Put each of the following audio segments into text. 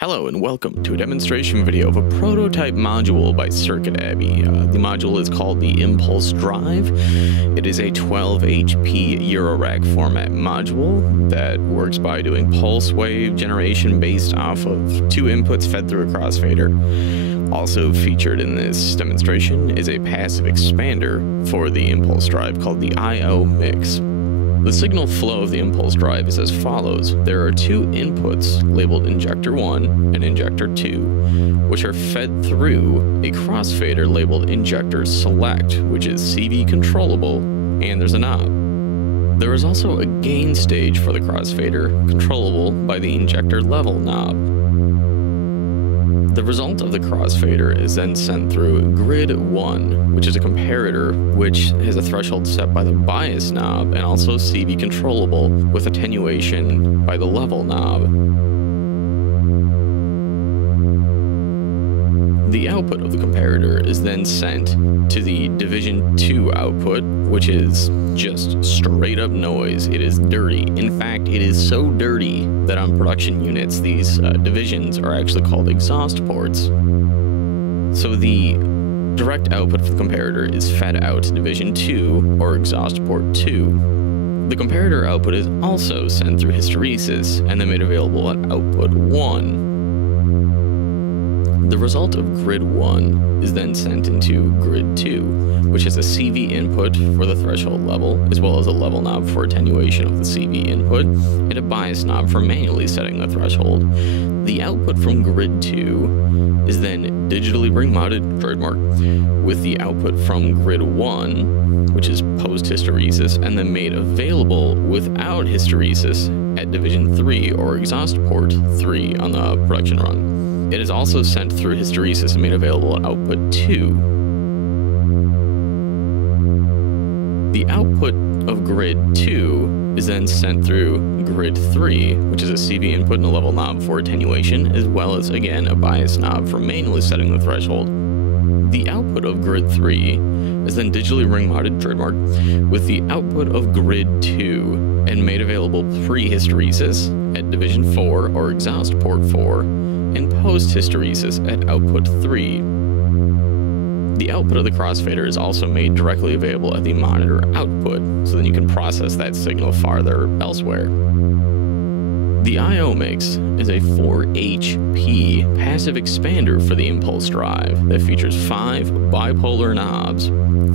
Hello and welcome to a demonstration video of a prototype module by Circuit Abbey. The module is called the Impulse Drive. It is a 12 HP Eurorack format module that works by doing pulse wave generation based off of two inputs fed through a crossfader. Also featured in this demonstration is a passive expander for the Impulse Drive called the I/O Mix. The signal flow of the Impulse Drive is as follows. There are two inputs labeled Injector 1 and Injector 2, which are fed through a crossfader labeled Injector Select, which is CV controllable, and there's a knob. There is also a gain stage for the crossfader, controllable by the Injector Level knob. The result of the crossfader is then sent through Grid 1, which is a comparator which has a threshold set by the bias knob and also CV controllable with attenuation by the level knob. The output of the comparator is then sent to the Division 2 output, which is just straight up noise. It is dirty. In fact, it is so dirty that on production units, these divisions are actually called exhaust ports. So the direct output for the comparator is fed out to Division 2 or exhaust port 2. The comparator output is also sent through hysteresis and then made available at output 1. The result of Grid 1 is then sent into Grid 2, which has a CV input for the threshold level, as well as a level knob for attenuation of the CV input, and a bias knob for manually setting the threshold. The output from Grid 2 is then digitally ring-mounted, trademark, with the output from Grid 1, which is post-hysteresis, and then made available without hysteresis at Division 3 or exhaust port 3 on the production run. It is also sent through hysteresis and made available at output 2. The output of Grid 2 is then sent through Grid 3, which is a CV input and a level knob for attenuation, as well as, again, a bias knob for manually setting the threshold. The output of Grid 3 is then digitally ring-mounted, trademark, with the output of Grid 2 and made available pre-hysteresis at Division 4 or exhaust port 4, and post-hysteresis at output 3. The output of the crossfader is also made directly available at the monitor output, so then you can process that signal farther elsewhere. The I/O Mix is a 4 HP passive expander for the Impulse Drive that features 5 bipolar knobs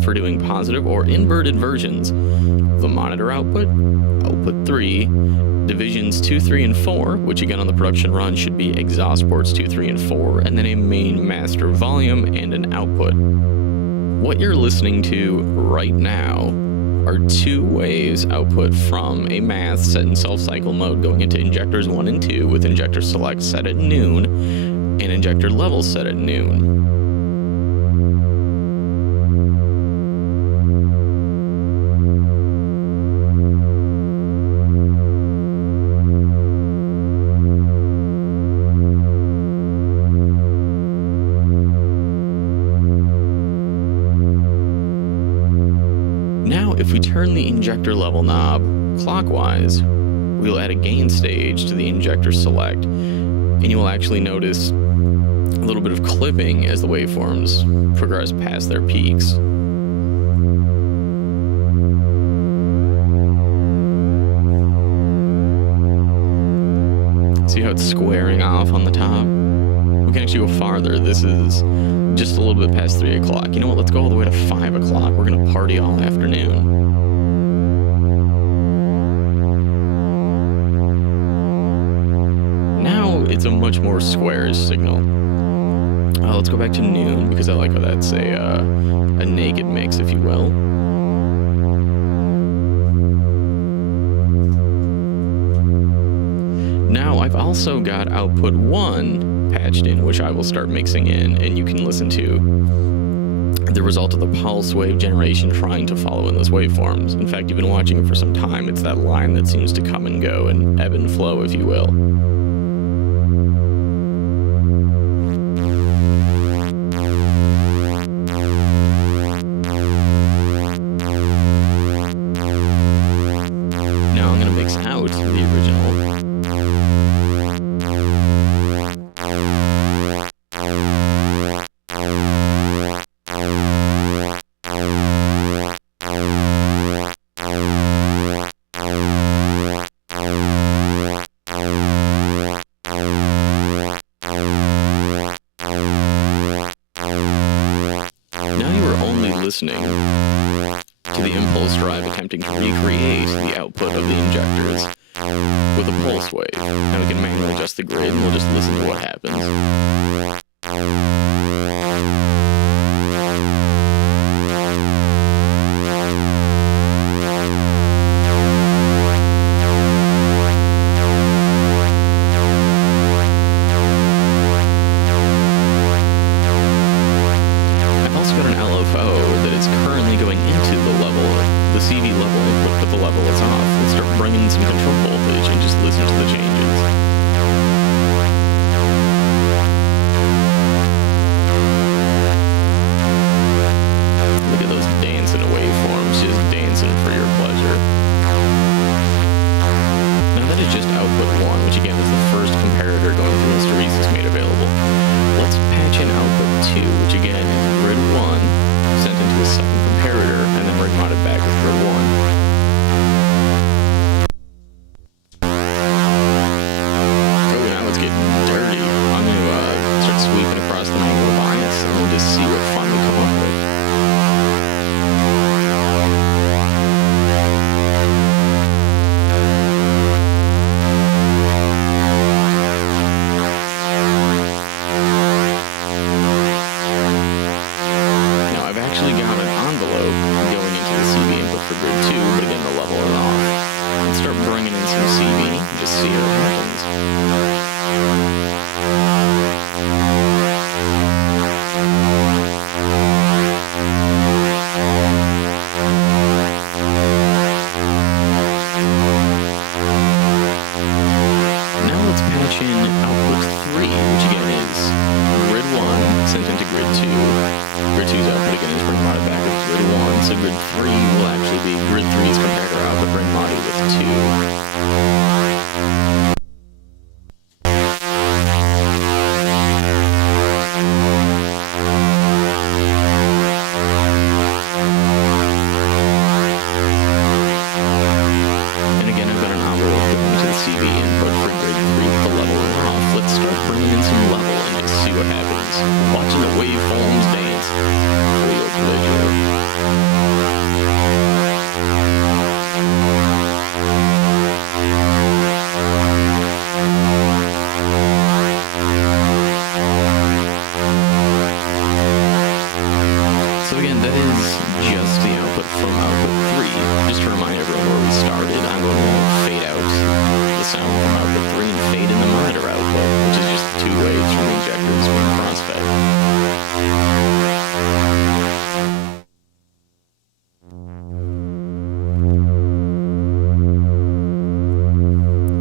for doing positive or inverted versions of the monitor output, output 3, Divisions 2, 3, and 4, which again on the production run should be exhaust ports 2, 3, and 4, and then a main master volume and an output. What you're listening to right now are 2 waves output from a math set in self-cycle mode going into injectors 1 and 2 with injector select set at noon and injector level set at noon. Now, if we turn the injector level knob clockwise, we'll add a gain stage to the injector select, and you will actually notice a little bit of clipping as the waveforms progress past their peaks. See how it's squaring off on the top? We can actually go farther. This is just a little bit past 3 o'clock. You know what? Let's go all the way to 5 o'clock. We're going to party all afternoon. Now it's a much more square signal. Let's go back to noon because I like how that's a naked mix, if you will. Now I've also got output 1 patched in, which I will start mixing in, and you can listen to the result of the pulse wave generation trying to follow in those waveforms. In fact, you've been watching it for some time. It's that line that seems to come and go and ebb and flow, if you will. Now I'm going to mix out the original. listening to the impulse drive attempting to recreate the output of the injectors with a pulse wave. Now we can manually adjust the grid and we'll just listen to what happens. CV level input, but the level is off. Let's start bringing some control voltage and just listen to the changes. Look at those dancing waveforms, just dancing for your pleasure. Now that is just output 1, which again is the first comparator going through hysteresis made available. Let's patch in output 2, which again is grid 1, sent into a second comparator, and then we're modded back with grid 1.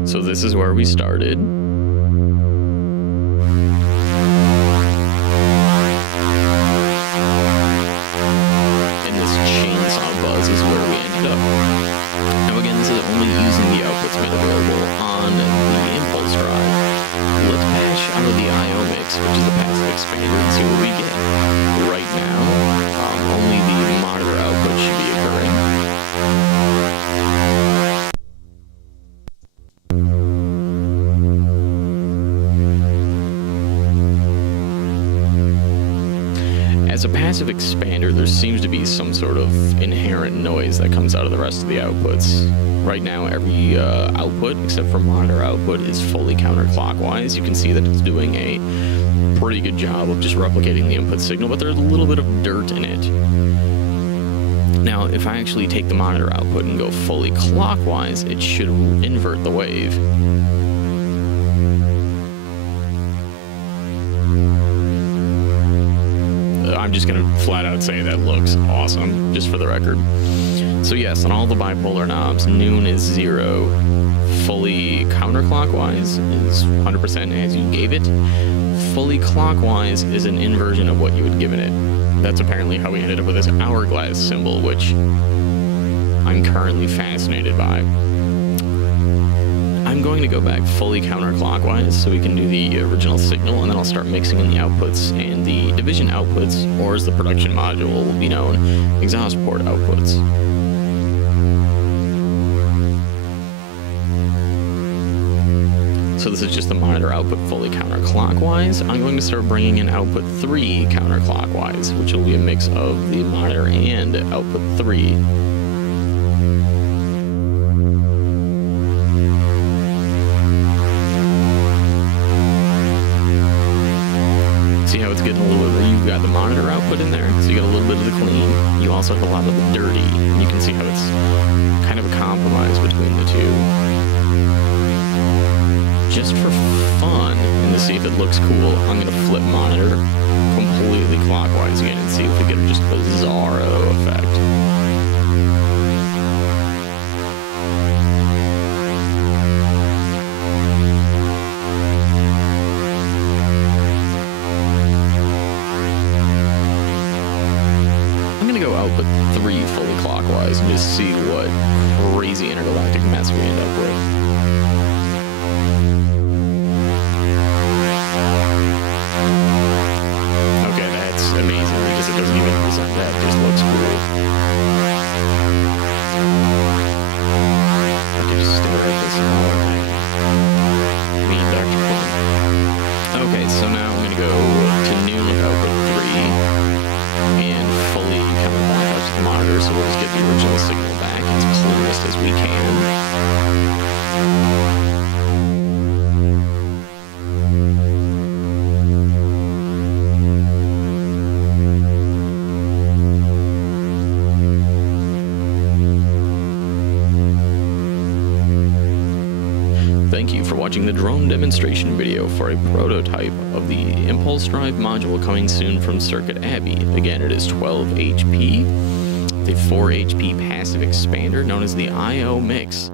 So this is where we started. And this chainsaw buzz is where we ended up. Now again, this is only using the outputs made available on the impulse drive. Let's patch out of the IO mix, which is the passive expander, and see what we get. Right now, only the monitor output should be occurring. As a passive expander, there seems to be some sort of inherent noise that comes out of the rest of the outputs. Right now, every output, except for monitor output, is fully counterclockwise. You can see that it's doing a pretty good job of just replicating the input signal, but there's a little bit of dirt in it. Now, if I actually take the monitor output and go fully clockwise, it should invert the wave. I'm just going to flat out say that looks awesome, just for the record. So yes, on all the bipolar knobs, noon is 0. Fully counterclockwise is 100% as you gave it. Fully clockwise is an inversion of what you had given it. That's apparently how we ended up with this hourglass symbol, which I'm currently fascinated by. I'm going to go back fully counterclockwise so we can do the original signal, and then I'll start mixing in the outputs and the division outputs, or as the production module will be known, exhaust port outputs. So this this is just the monitor output fully counterclockwise, I'm going to start bringing in output 3 counterclockwise, which will be a mix of the monitor and output 3. See how it's getting a little bit, you've got the monitor output in there, so you got a little bit of the clean. You also have a lot of the dirty. You can see how it's kind of a compromise between the two. Just for fun, and to see if it looks cool, I'm going to flip monitor completely clockwise again and see if we get just a bizarro effect. Output 3 fully clockwise and just see what crazy intergalactic mess we end up with. Okay, that's amazing because it doesn't even present that, it just looks cool. I can just stare at this and all me and Dr. Quinn. Okay, so now I'm going to go to noon with output 3 and fully counterclockwise to the monitor, so we'll just get the original signal back as cleanest as we can. Thank you for watching the drone demonstration video for a prototype of the Impulse Drive module coming soon from Circuit Abbey. Again, it is 12 HP, the 4 HP passive expander known as the I/O Mix.